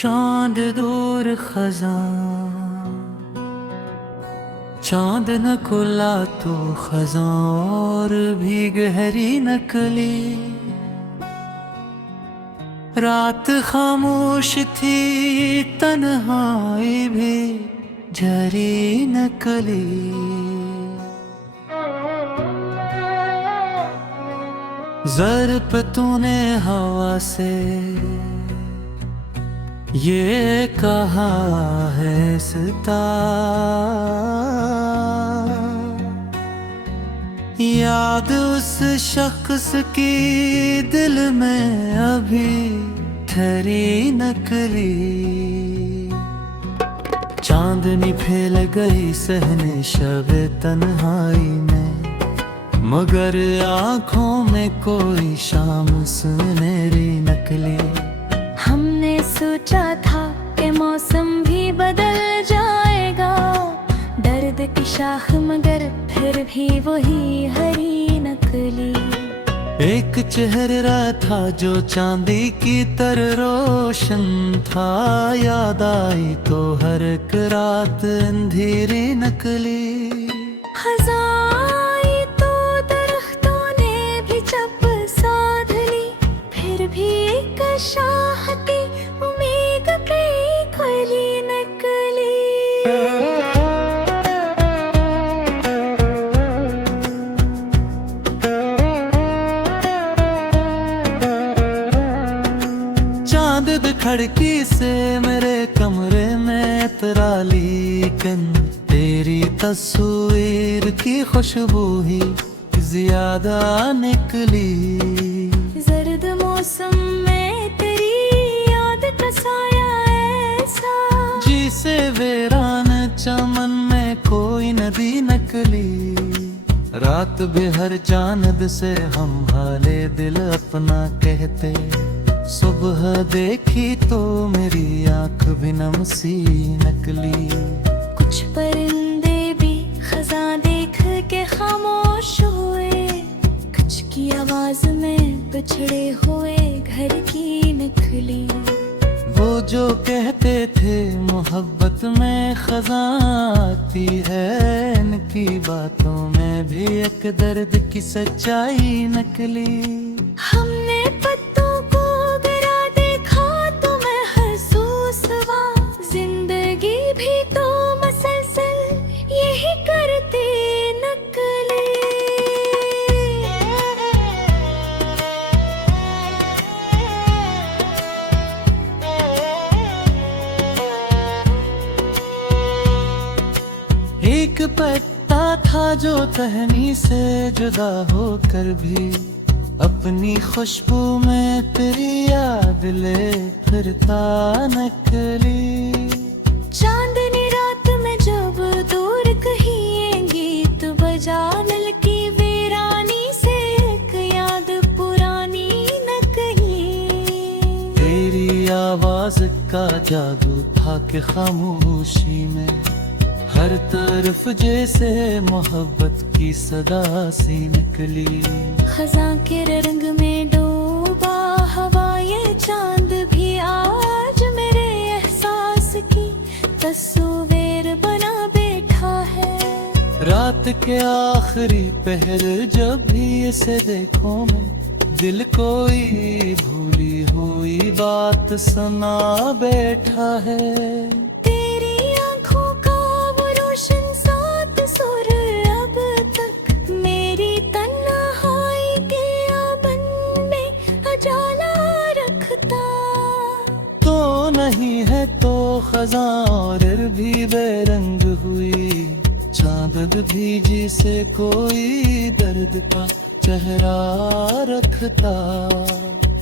चांद दूर खजां, चांद न खुला तो खजां और भी गहरी नकली। रात खामोश थी, तन्हाई भी झरी नकली। ज़र पे तूने हवा से ये कहा है सिता, याद उस शख्स की दिल में अभी ठहरी नकली। चांदनी फैल गई सहने शबे तन्हाई में, मगर आँखों में कोई शाम सुनहरी नकली। हमने सोचा था कि मौसम भी बदल जाएगा, दर्द की शाख मगर फिर भी वही हरी नकली। एक चेहरा था जो चांदी की तरह रोशन था, याद आई तो हर एक रात अंधेरी नकली। खजाई तो दरख्तों ने भी चप साध ली, फिर भी एक शाह की उम्मीद पे खुली नकली। चांद खिड़की से मेरे कमरे में तरा लेकिन तेरी तस्वीर की खुशबू ही ज्यादा निकली। जर्द मौसम में तेरी याद का साया ऐसा, जिसे वीरान चमन में कोई नदी नकली। रात भी हर जानब से हम हाले दिल अपना कहते, सुबह देखी तो मेरी आंख भी नम सी नकली। कुछ परिंदे भी खजा देख के खामोश हुए, कुछ की आवाज में बिछड़े हुए घर की नकली। वो जो कहते थे मोहब्बत में खजा आती है, इनकी बातों में भी एक दर्द की सच्चाई नकली। हमने पत्तों को गिरा देखा तो महसूस हुआ, जिंदगी भी तो मसलसल यही करती नकली। एक पत्ता था जो टहनी से जुदा होकर भी अपनी खुशबू में तेरी याद ले फिरता नकली। चांदनी रात में जब दूर कहीं गीत बजा, दिल की वीरानी से एक याद पुरानी नकली। तेरी आवाज का जादू था कि खामोशी में हर तरफ जैसे मोहब्बत की सदा सी निकली। खजां के रंग में डूबा हवा ये चांद भी आज मेरे एहसास की तस्वीर बना बैठा है। रात के आखिरी पहर जब भी इसे देखो मैं, दिल कोई भूली हुई बात सुना बैठा है। तेरी आंखों का वो रोशन सात सुर अब तक मेरी तन्हाई के आबन में उजाला रखता। तो नहीं है तो खजां और भी बेरंग हुई, चांद भी जिसे कोई दर्द का चेहरा रखता।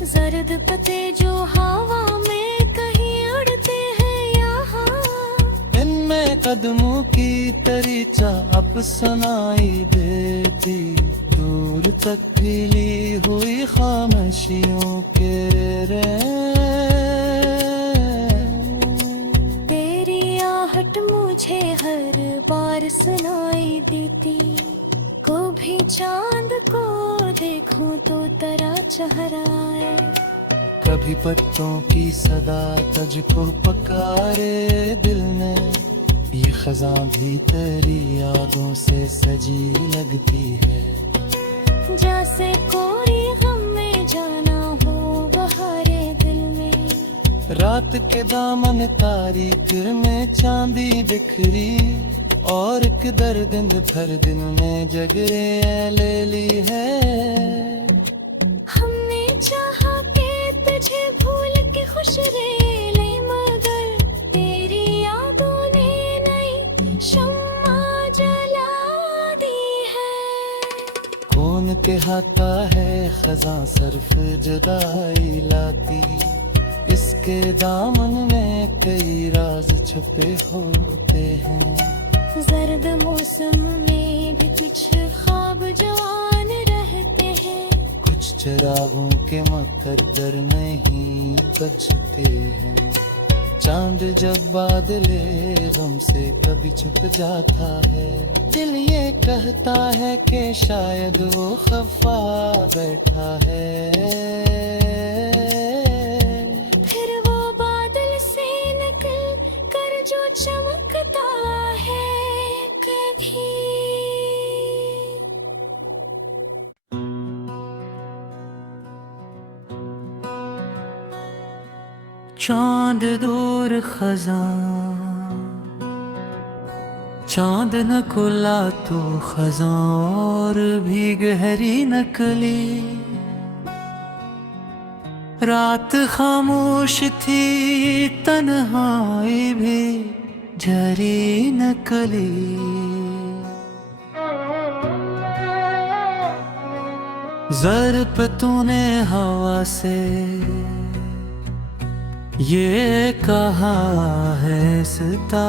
जर्द पत्ते जो हवा में कहीं उड़ते हैं यहाँ, इनमें कदमों की तेरी चाप सुनाई देती, दूर तक फैली हुई खामोशियों के रे। तेरी आहट मुझे हर बार सुनाई देती, कभी चांद को देखूं तो तेरा चेहरा आए, कभी पत्तों की सदा तुझको पकारे दिल ने, ये खजा भी तेरी यादों से सजी लगती है। जैसे कोई गम में जाना हो बहारे दिल में, रात के दामन तारीख में चांदी बिखरी, और एक दर्द भर दिन में जगरे ले ली है। हमने चाहा के तुझे भूल के खुश रह ले, मगर तेरी यादों ने नई शम्मा जला दी है। कौन कहता है खजा सर्फ जुदाई लाती, इसके दामन में कई राज छुपे होते हैं। जर्द मौसम में भी कुछ ख्वाब जवान रहते हैं, कुछ चिरागों के मकद्दर नहीं बजते हैं। चांद जब बादले गम से कभी छुप जाता है, दिल ये कहता है कि शायद वो खफा बैठा है। फिर वो बादल से निकल कर जो चमकता है कभी। चांद दूर खजा, चांद न खुला तो खजा और भी गहरी नकली। रात खामोश थी, तन्हाई भी झरी नकली। ज़र पे तूने हवा से ये कहा है सिता,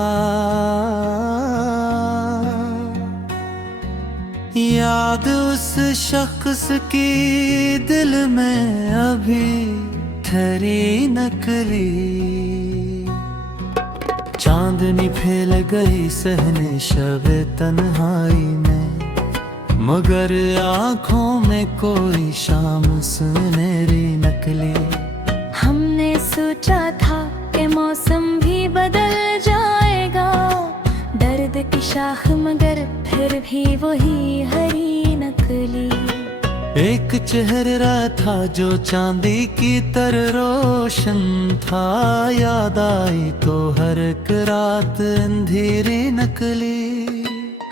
याद उस शख्स की दिल में अभी ठहरी नकली। चांदनी फैल गई सहने शबे तन्हाई में, मगर आँखों में कोई शाम सुनहरी नकली। हमने सोचा था कि मौसम भी बदल जाएगा, दर्द की शाख मगर फिर भी वही हरी नकली। एक चेहरा था जो चांदी की तरह रोशन था, याद आई तो हर एक रात अंधेरी नकली।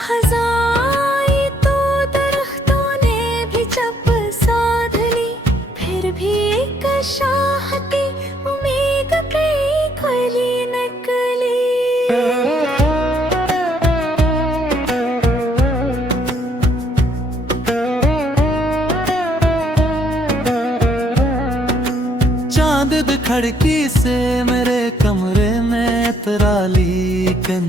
खजाई तो दरख्तों ने भी चप साध ली, फिर भी एक शाह की उम्मीद पे खुली नकली। चांद खिड़की से मेरे कमरे में उतरा, लेकिन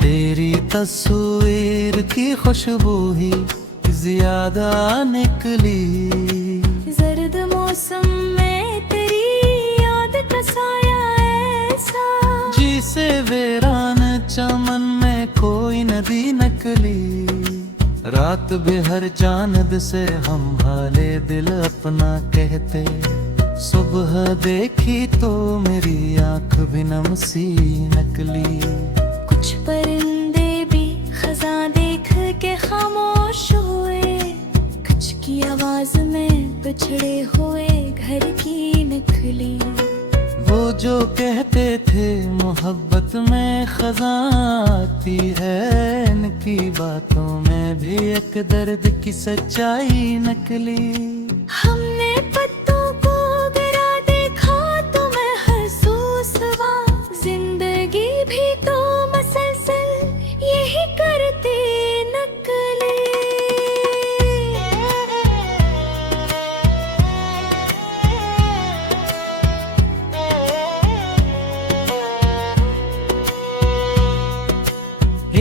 तेरी तस्वीर की खुशबू ही ज्यादा निकली। जर्द मौसम में तेरी याद का साया ऐसा, जिसे वीरान चमन में कोई नदी नकली। रात बेहर चांद से हम हाले दिल अपना कहते, सुबह देखी तो मेरी आंख भी नम सी नकली। कुछ परिंदे भी खजा देख के खामोश हुए, कुछ की आवाज में बिछड़े हुए घर की निकली। वो जो कहते थे मोहब्बत में खजा आती है, इनकी बातों में भी एक दर्द की सच्चाई नकली। हमने पत्तों को गिरा देखा तो महसूस हुआ, जिंदगी भी तो मसलसल यही करती नकली।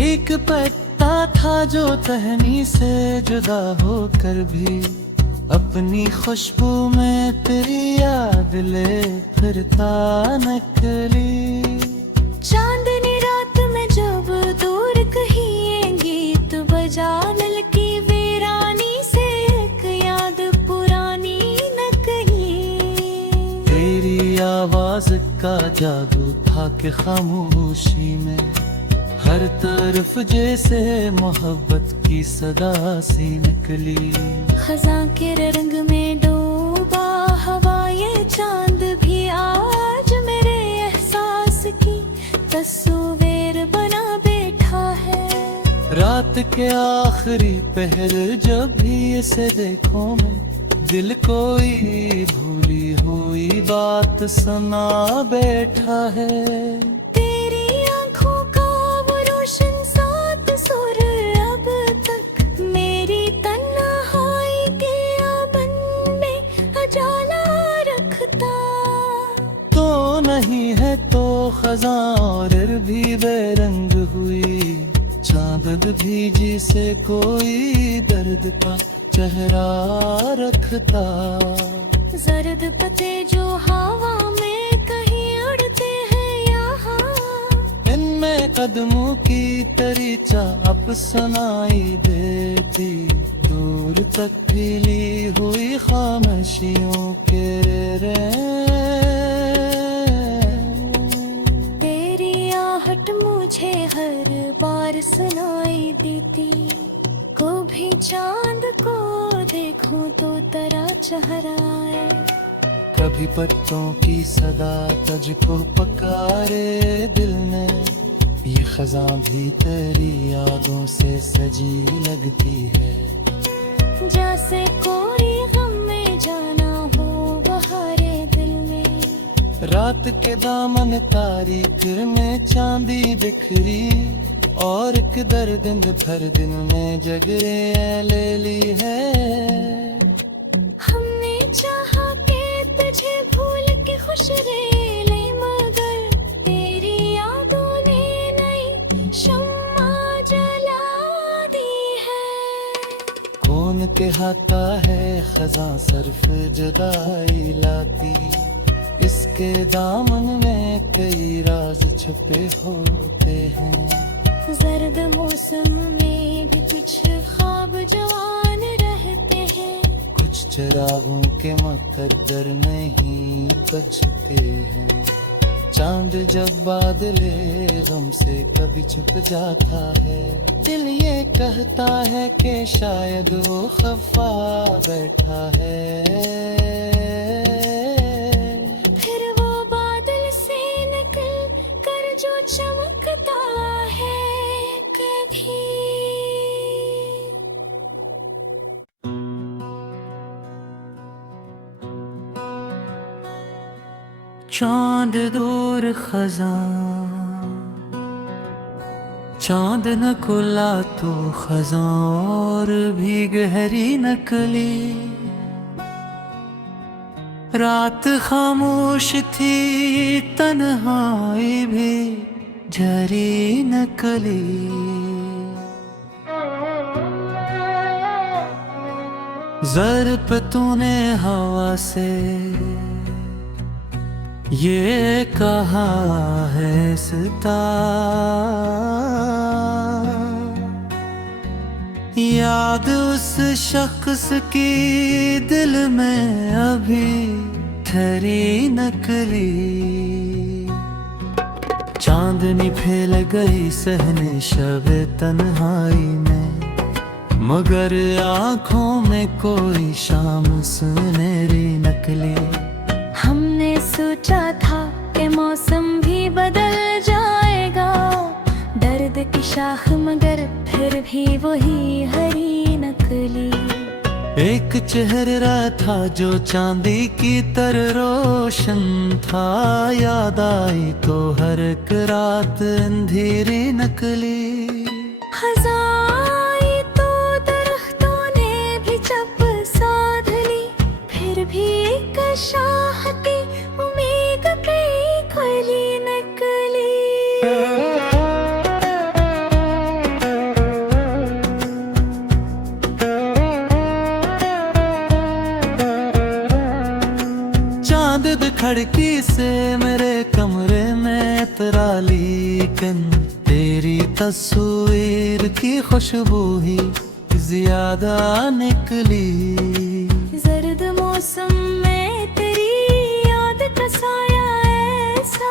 एक पत्ता था जो टहनी से जुदा होकर भी अपनी खुशबू में तेरी याद ले फिरता नकली। चांदनी रात में जब दूर कहीं ये गीत बजा, दिल की वीरानी से एक याद पुरानी न कहीं। तेरी का जादू था कि खामोशी में हर तरफ जैसे मोहब्बत की सदा सी निकली। खज़ां के रंग में डूबा हवा ये चांद भी आज मेरे एहसास की तस्वीर बना बैठा है। रात के आखिरी पहर जब भी इसे देखो मैं दिल कोई भूली हुई बात सुना बैठा है। तेरी आंखों का वो रोशन सात सुर अब तक मेरी तन्हाई के आंगन में उजाला रखता। तो नहीं है तो खज़ां और भी बेरंग हुई चांद भी जिसे कोई दर्द का चेहरा रखता। जर्द पत्ते जो हवा में कहीं उड़ते हैं यहाँ इनमें कदमों की तरी चाप सुनाई देती। दूर तक फैली हुई खामोशियों के रे तेरी आहट मुझे हर बार सुनाई देती। कभी चांद को देखूं तो तेरा चेहरा आए। कभी पत्तों की सदा तुझको पकारे दिल ने ये खज़ां भी तेरी यादों से सजी लगती है। जैसे कोई गम में जाना हो बहारे दिल में। रात के दामन तारीख में चांदी बिखरी और एक दर्द भर दिन में जगरे ले ली है। हमने चाहा के तुझे भूल के खुश रह ले मगर तेरी यादों ने नई शम्मा जला दी है। कौन कहता है खज़ां सिर्फ जुदाई लाती इसके दामन में कई राज छुपे होते हैं। जर्द मौसम में भी कुछ ख्वाब जवान रहते हैं। कुछ चिरागों के मुकद्दर नहीं बजते हैं। चांद जब बादले गम से कभी छुप जाता है दिल ये कहता है कि शायद वो खफा बैठा है। फिर वो बादल से निकल कर जो चमकता है कभी। चांद दूर खज़ां चांद न खुला तो खज़ां और भी गहरी नकली। रात खामोश थी तन्हाई भी झरी नकली। ज़र पे तूने हवा से ये कहा है सिता याद उस शख्स की दिल में अभी ठहरी नकली। चांदनी फैल गई सहने शब तन्हाई में मगर आँखों में कोई शाम सुनहरी नकली। हमने सोचा था कि मौसम भी बदल जाएगा दर्द की शाख मगर फिर भी वही हरी नकली। एक चेहरा था जो चांदी की तरह रोशन था याद आई तो हर एक रात अंधेरी नकली। खज़ां तो दरख्तों ने भी चप साध ली फिर भी एक शाह की उम्मीद पे खुली नकली। चांद खिड़की से मेरे कमरे में तरा लेकिन तेरी तस्वीर की खुशबू ही ज्यादा निकली। जर्द मौसम में तेरी याद का साया ऐसा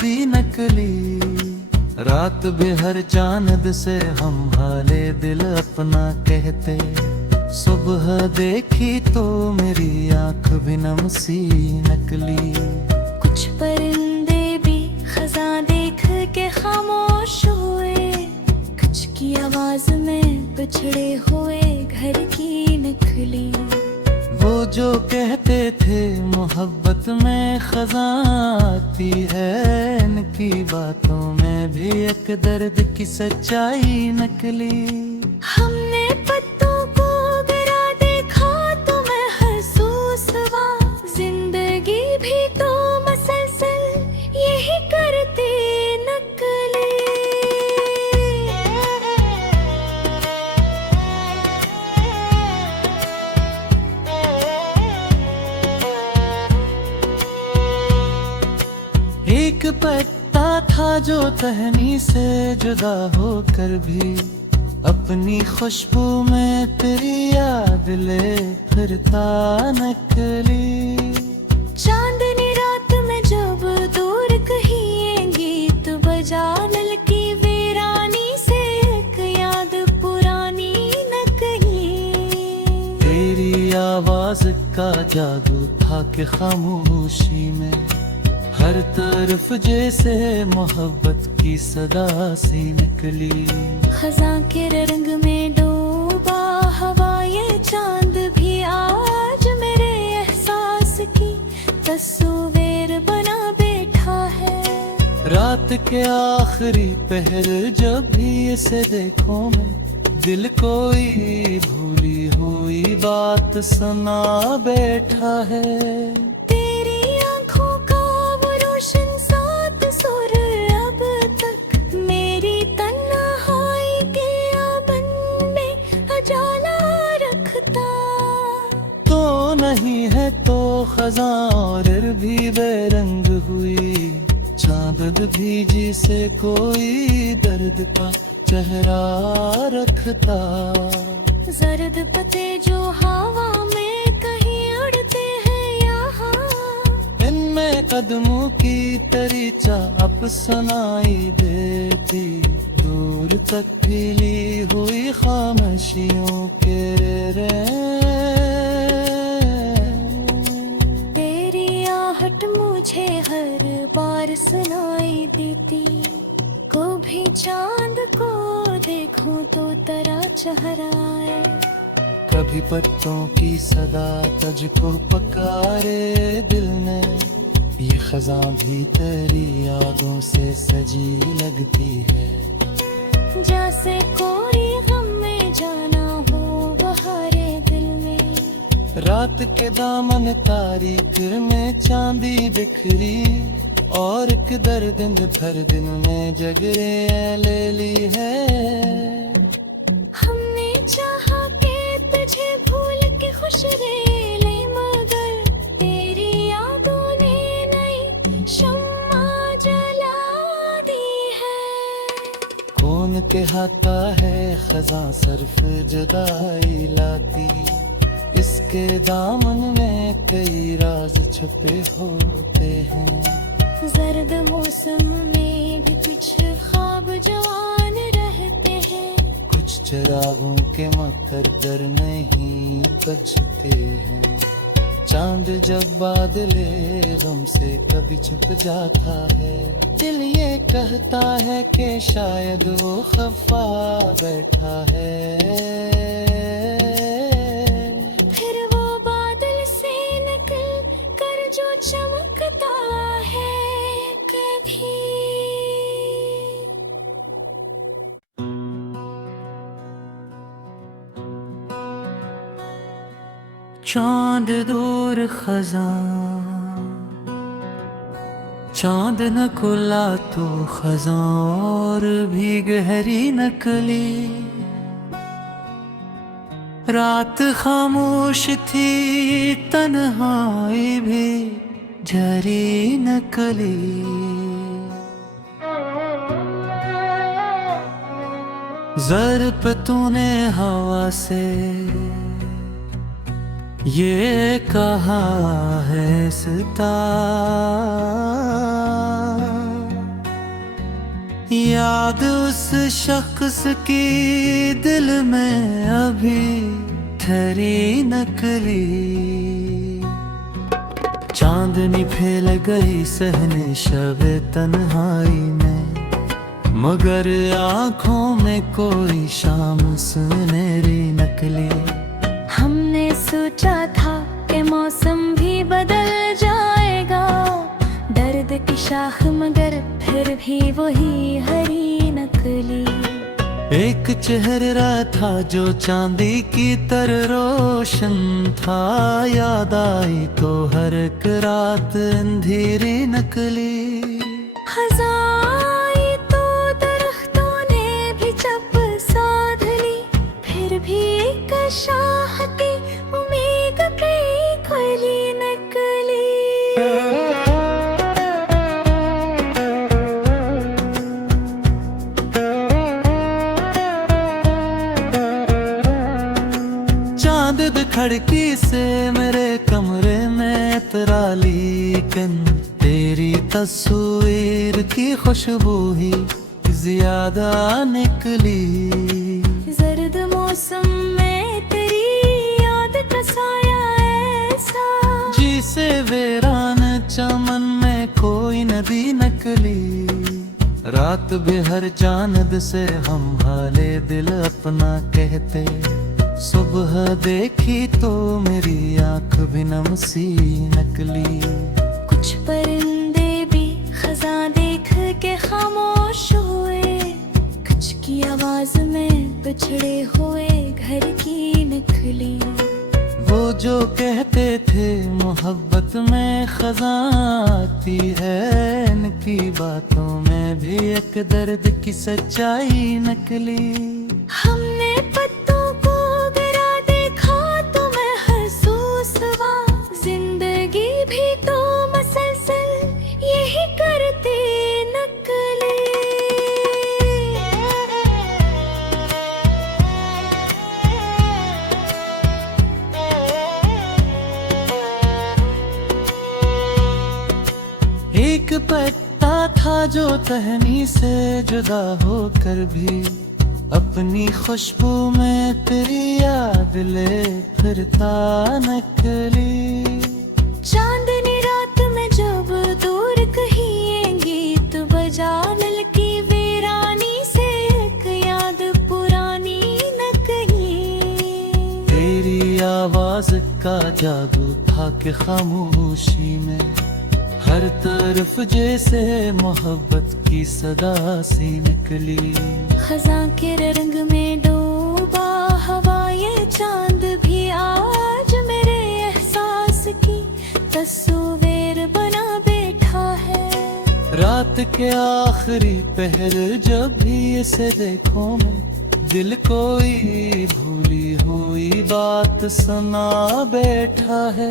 नदी नकली। रात भी हर चांद से हम हाले दिल अपना कहते। सुबह देखी तो मेरी आंख भी नम सी नकली। कुछ परिंदे भी खजा देख के खामोश हुए। कुछ की आवाज में बिछड़े हुए घर की नकली। वो जो कहते थे मोहब्बत में खजा आती है, इनकी बातों में भी एक दर्द की सच्चाई नकली। हमने पत्तों को गिरा देखा तो महसूस हुआ, जिंदगी भी तो मसलसल यही करती नकली। एक पत्ता था जो टहनी से जुदा होकर भी अपनी खुशबू में तेरी याद ले फिरता नकली। चांदनी रात में जब दूर कहीं ये गीत बजा, नल की वीरानी से एक याद पुरानी नकली। तेरी आवाज का जादू था कि खामोशी में हर तरफ जैसे मोहब्बत की सदा सी निकली। खजा के रंग में डूबा हवा ये चांद भी आज मेरे एहसास की तस्वीर बना बैठा है। रात के आखिरी पहर जब भी इसे देखो मैं, दिल कोई भूली हुई बात सुना बैठा है। तेरी आंखों का वो रोशन सात सुर अब तक मेरी तन्हाई के आंगन में उजाला रखता। तो नहीं है तो खजा और भी बेरंग हुई, चांद भी जिसे कोई दर्द का चेहरा रखता। जर्द पत्ते जो हवा में कहीं उड़ते हैं यहाँ, इनमें कदमों की तेरी चाप सुनाई देती। दूर तक फैली हुई खामोशियों के तेरी आहट मुझे हर बार सुनाई देती। कभी चांद को देखूं तो तेरा चेहरा आए, कभी पत्तों की सदा तुझको पकारे दिल ने। ये खजा भी तेरी यादों से सजी लगती है, जैसे कोई गम में जाना हो बहारे दिल में। रात के दामन तारीख में चांदी बिखरी, और एक दर्द भर दिन में जगरे ले ली है। हमने चाहा के तुझे भूल के खुश रह ले, मगर तेरी यादों ने नई शम्मा जला दी है। कौन कहता है खजा सर्फ जुदाई लाती, इसके दामन में कई राज छुपे होते हैं। जर्द मौसम में भी कुछ ख्वाब जवान रहते हैं, कुछ चिरागों के मकर डर नहीं बजते हैं। चांद जब बादले गम से कभी छुप जाता है, दिल ये कहता है कि शायद वो खफा बैठा है। फिर वो बादल से निकल कर जो चमकता है कभी। चांद दूर खजा, चांद न खुला तो खजा और भी गहरी नकली। रात खामोश थी, तन्हाई भी झरी नकली। ज़र्ब तूने हवा से ये कहा है सिता, याद उस शख्स की दिल में अभी ठहरी नकली। चांदनी फैल गई सहने शबे तन्हाई में, मगर आँखों में कोई शाम सुनहरी नकली। हमने सोचा था कि मौसम भी बदल जाएगा, दर्द की शाख मगर फिर भी वही हरी नकली। एक चेहरा था जो चांदी की तरह रोशन था, याद आई तो हर एक रात अंधेरी नकली। खजाई तो दरख्तों ने भी चप साध ली, फिर भी एक शाह की उम्मीद पे खुली नकली। चांद खिड़की से मेरे कमरे में तरा, लेकिन तेरी तस्वीर की खुशबू ही ज्यादा निकली। जर्द मौसम में तेरी याद का साया ऐसा, जिसे वीरान चमन में कोई नदी नकली। रात भी हर चांद से हम हाले दिल अपना कहते, सुबह देखी तो मेरी आंख भी नम सी नकली। कुछ परिंदे भी खजा देख के खामोश हुए, कुछ की आवाज में बिछड़े हुए घर की नकली। वो जो कहते थे मोहब्बत में खजा आती है, इनकी बातों में भी एक दर्द की सच्चाई नकली। हमने पत्तों को गिरा देखा तो महसूस हुआ, जिंदगी भी तो मसलसल यही करती नकली। एक पत्ता था जो टहनी से जुदा होकर भी अपनी खुशबू में तेरी याद ले फिरता नकली। चांदनी रात में जब दूर कहीं ये गीत बजा, दिल की वीरानी से एक याद पुरानी नकली। तेरी आवाज का जादू था कि खामोशी में हर तरफ जैसे मोहब्बत की सदा सी निकली। खजा के रंग में डूबा हवा ये चांद भी आज मेरे एहसास की तस्वीर बना बैठा है। रात के आखिरी पहर जब भी इसे देखो मैं, दिल कोई भूली हुई बात सुना बैठा है।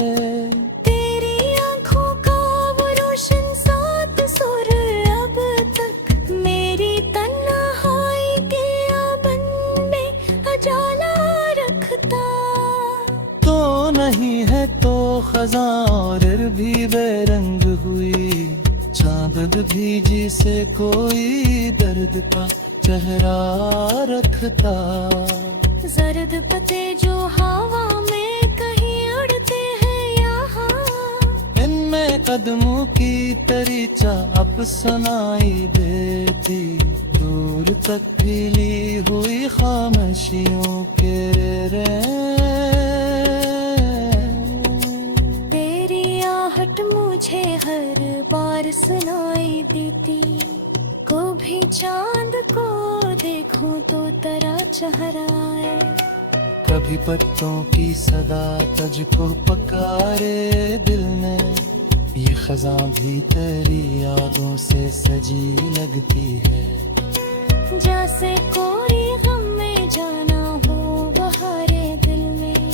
तेरी आंखों का वो रोशन सात सुर अब तक मेरी तन्हाई के आंगन में उजाला रखता। तो नहीं है तो खजा और भी बेरंग हुई, चांद भी जिसे कोई दर्द का चेहरा रखता। जर्द पत्ते जो हवा में कहीं उड़ते हैं यहाँ, इनमें कदमों की तरी चाप सुनाई देती, दूर तक फैली हुई खामोशियों के रे। तेरी आहट मुझे हर बार सुनाई देती, कभी चांद को देखूं तो तेरा चेहरा आए। कभी पत्तों की सदा तुझको पुकारे दिल ने, ये खजा भी तेरी यादों से सजी लगती है। जैसे कोई गम में जाना हो बहारे दिल में,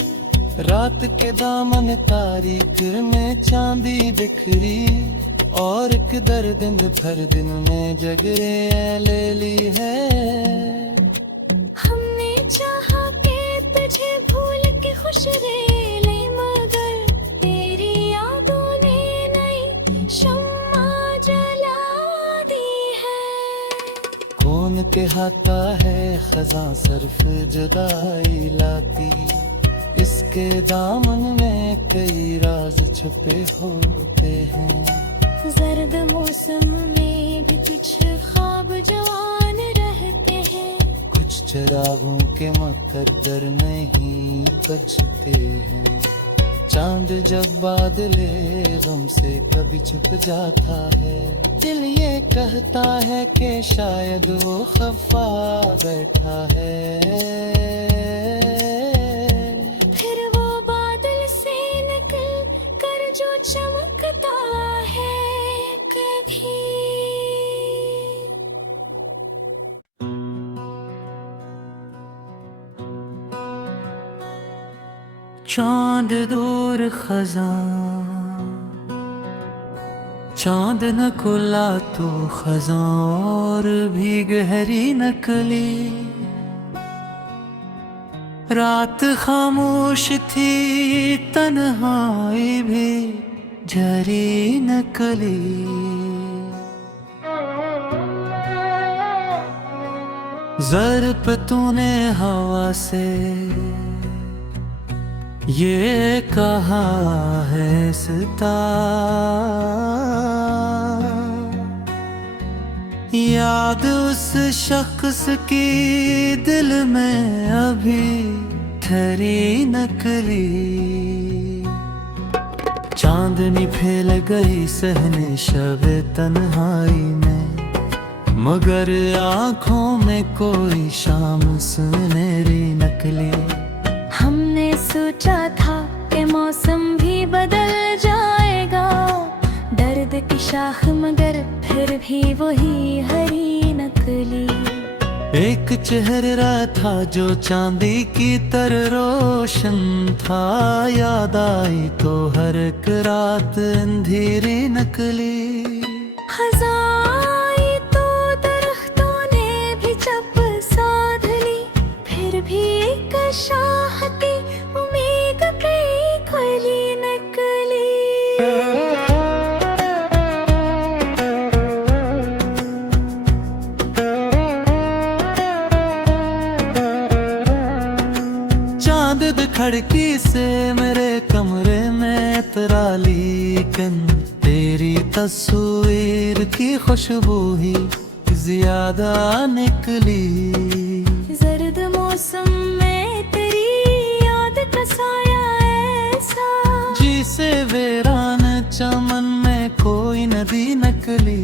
रात के दामन तारीख में चांदी बिखरी, और एक दर्द भर दिन में जगरे ले ली है। हमने चाहा के तुझे भूल के खुश रह ले, मगर तेरी यादों ने नई शम्मा जला दी है। के आता है खजा सर्फ जुदाई लाती, इसके दामन में कई राज छुपे होते हैं। जर्द मौसम में भी कुछ ख्वाब जवान रहते हैं, कुछ चिरागों के मुकद्दर नहीं बजते हैं। चांद जब बादले गम से कभी छुप जाता है, दिल ये कहता है कि शायद वो खफा बैठा है। फिर वो बादल से निकल कर जो चमकता है कभी। चांद दूर खजा, चांद न खुला तो खजा और भी गहरी नकली। रात खामोश थी, तन्हाई भी झरी नकली। ज़र पे तूने हवा से ये कहा है सिता, याद उस शख्स की दिल में अभी ठहरी नकली। चांदनी फैल गई सहने शबे तन्हाई में, मगर आँखों में कोई शाम सुनहरी नकली। हमने सोचा था कि मौसम भी बदल जाएगा, दर्द की शाख मगर फिर भी वही हरी नकली। एक चेहरा था जो चांदी की तरह रोशन था, याद आई तो हर एक रात अंधेरी नकली। खजाई तो दरख्तों ने भी चप साध ली, फिर भी एक शाह की उम्मीद पे खुली नकली। चांद खिड़की से मेरे कमरे में तरा लेकिन तेरी तस्वीर की खुशबू ही ज्यादा निकली। जर्द मौसम में तेरी याद का साया ऐसा, जिसे वीरान चमन में कोई नदी नकली।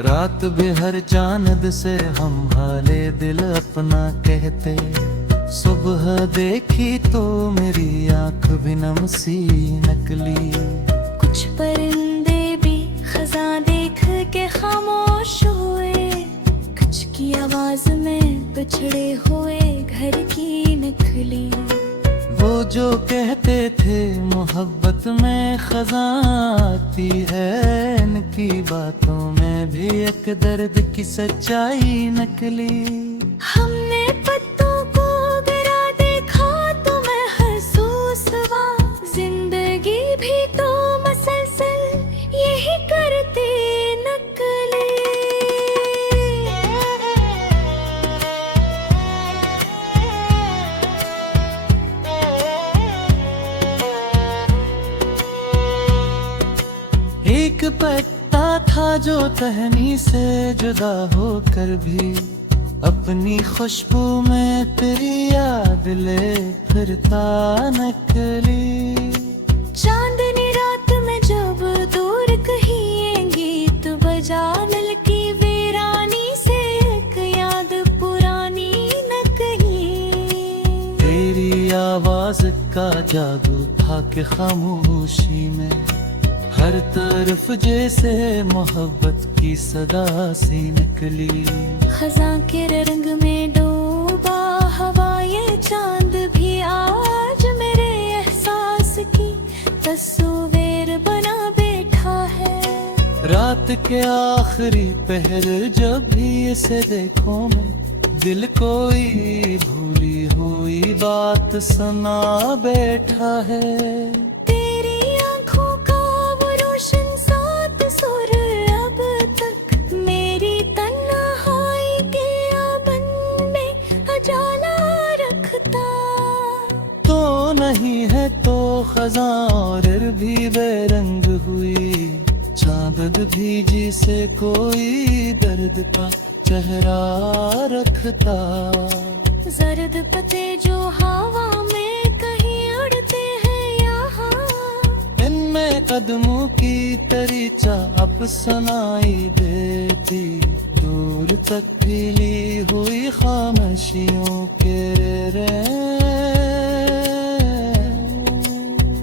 रात बेहर चांद से हम हाले दिल अपना कहते, सुबह देखी तो मेरी आंख भी नम सी नकली। कुछ परिंदे भी खजा देख के खामोश हुए, कुछ की आवाज में बिछड़े हुए घर की नकली। वो जो कहते थे मोहब्बत में खजा आती है, इनकी बातों में भी एक दर्द की सच्चाई नकली। हमने पत्तों को गिरा देखा तो महसूस हुआ, जिंदगी भी तो मसलसल यही करती नकली। एक पत्ता था जो टहनी से जुदा होकर भी अपनी खुशबू में तेरी याद ले फिरता नकली। चांदनी रात में जब दूर कहीं ये गीत बजा, दिल की वीरानी से एक याद पुरानी नकली। तेरी आवाज का जादू था कि खामोशी में हर तरफ जैसे मोहब्बत की सदा सी निकली। खजा के रंग में डूबा हवा ये चांद भी आज मेरे एहसास की तस्वीर बना बैठा है। रात के आखिरी पहर जब भी इसे देखो मैं, दिल कोई भूली हुई बात सुना बैठा है। तेरी आंखों का वो रोशन सात सुर अब तक मेरी तन्हाई के नहीं है तो खज़ां और भी बेरंग हुई, चांद भीजी से कोई दर्द का चेहरा रखता। जर्द पत्ते जो हवा में कहीं उड़ते हैं यहाँ, इनमें कदमों की तरी चाप सुनाई देती, दूर तक फैली हुई खामोशियों के रे।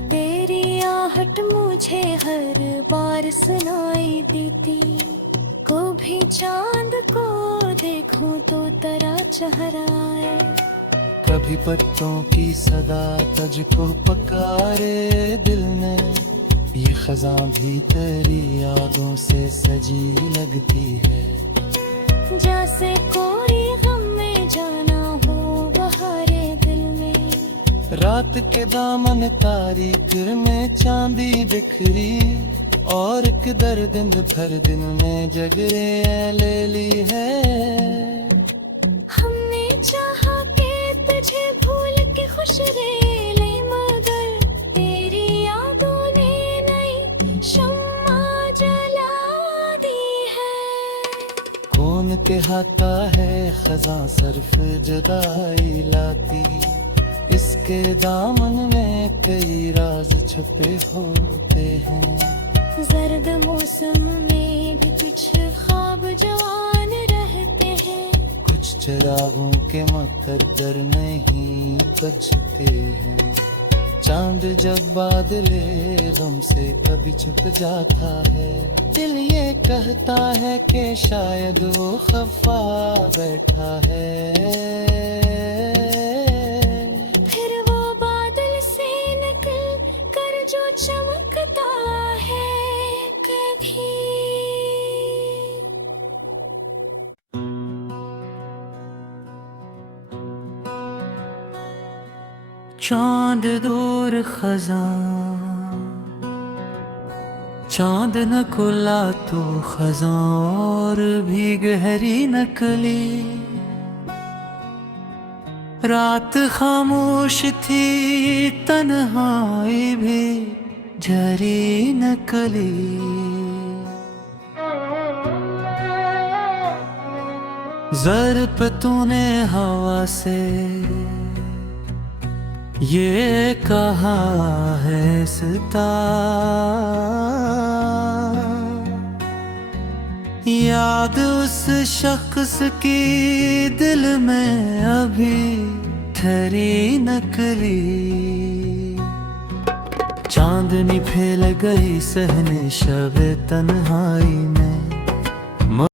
तेरी आहट मुझे हर बार सुनाई देती, कभी चांद को देखूं तो तेरा चेहरा आए। कभी पत्तों की सदा तुझको पुकारे दिल ने, ये खज़ां भी तेरी यादों से सजी लगती है। जैसे कोई गम में जाना हो बहारे दिल में, रात के दामन तारीख में चांदी बिखरी, और एक दर्द भर दिन में जगरे ले ली है। हमने चाहा कि तुझे भूल के खुश रह ले, मगर तेरी यादों ने नई शम्मा जला दी है। कौन कहता है खज़ां सिर्फ जुदाई लाती, इसके दामन में कई राज छुपे होते हैं। जर्द मौसम में भी कुछ ख्वाब जवान रहते हैं, कुछ चिरागों के मुकद्दर नहीं बुझते हैं। चांद जब बादले गम से कभी छुप जाता है, दिल ये कहता है कि शायद वो खफा बैठा है। फिर वो बादल से निकल कर जो चमकता है कभी। चांद दूर खज़ां, चांद न खुला तो खज़ां और भी गहरी नकली। रात खामोश थी, तन्हाई भी झरी नकली। ज़र पे तूने हवा से ये कहा है सिता, याद उस शख्स की दिल में अभी ठहरी नकली। चांदनी फैल गई सहने शब तन्हाई में,